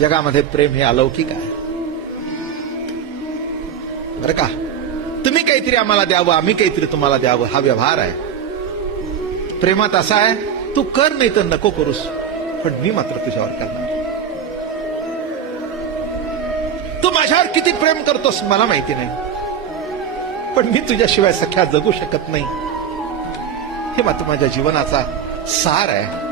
जगामध्ये प्रेम हे अलौकिक आहे बरं का. तुम्ही काहीतरी आम्हाला द्यावं, आम्ही काहीतरी तुम्हाला द्यावं, हा व्यवहार आहे. प्रेमात असा आहे, तू कर नाही तर नको करूस, पण मी मात्र तुझ्यावर करणार. तू माझ्यावर किती प्रेम करतोस मला माहिती नाही, पण मी तुझ्याशिवाय सख्या जगू शकत नाही. हे मात्र माझ्या जीवनाचा सार आहे.